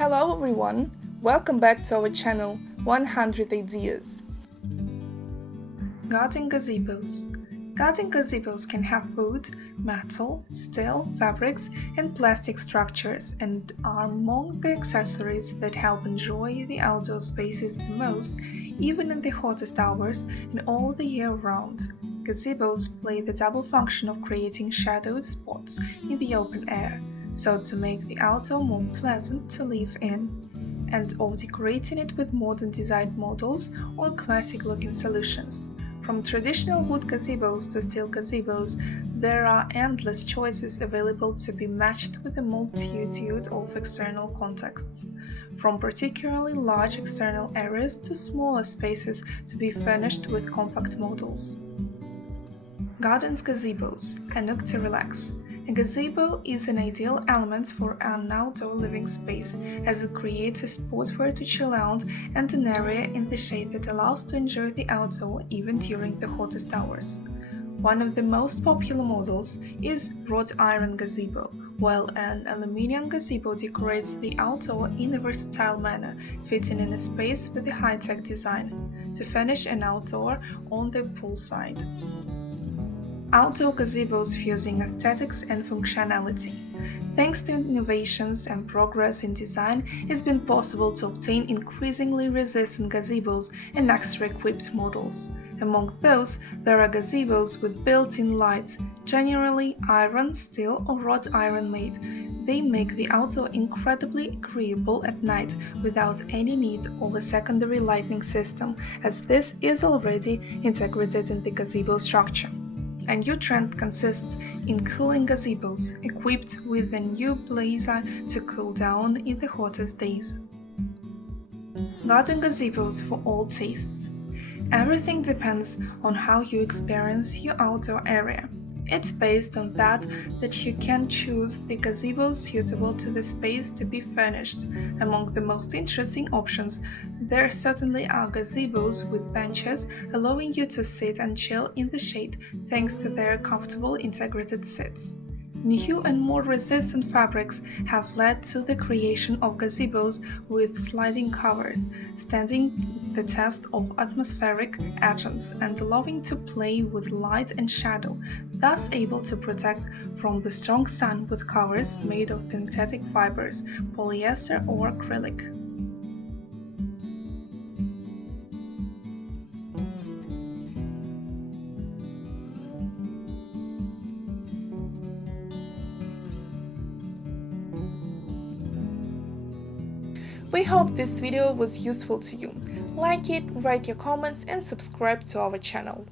Hello everyone, welcome back to our channel 100 Ideas. Garden gazebos. Garden gazebos can have wood, metal, steel, fabrics, and plastic structures and are among the accessories that help enjoy the outdoor spaces the most, even in the hottest hours and all the year round. Gazebos play the double function of creating shadowed spots in the open air, so to make the outdoor more pleasant to live in, and of decorating it with modern design models or classic-looking solutions. From traditional wood gazebos to steel gazebos, there are endless choices available to be matched with a multitude of external contexts, from particularly large external areas to smaller spaces to be furnished with compact models. Gardens gazebos, a nook to relax. A gazebo is an ideal element for an outdoor living space, as it creates a spot where to chill out and an area in the shade that allows to enjoy the outdoor even during the hottest hours. One of the most popular models is wrought iron gazebo, while an aluminium gazebo decorates the outdoor in a versatile manner, fitting in a space with a high-tech design, to finish an outdoor on the poolside. Outdoor gazebos fusing aesthetics and functionality. Thanks to innovations and progress in design, it's been possible to obtain increasingly resistant gazebos and extra-equipped models. Among those, there are gazebos with built-in lights, generally iron, steel, or wrought iron made. They make the outdoor incredibly agreeable at night without any need of a secondary lighting system, as this is already integrated in the gazebo structure. A new trend consists in cooling gazebos, equipped with a new blazer to cool down in the hottest days. Garden gazebos for all tastes. Everything depends on how you experience your outdoor area. It's based on that you can choose the gazebo suitable to the space to be furnished. Among the most interesting options, there certainly are gazebos with benches allowing you to sit and chill in the shade thanks to their comfortable integrated seats. New and more resistant fabrics have led to the creation of gazebos with sliding covers, standing the test of atmospheric agents and allowing to play with light and shadow, thus able to protect from the strong sun with covers made of synthetic fibers, polyester or acrylic. We hope this video was useful to you. Like it, write your comments and subscribe to our channel.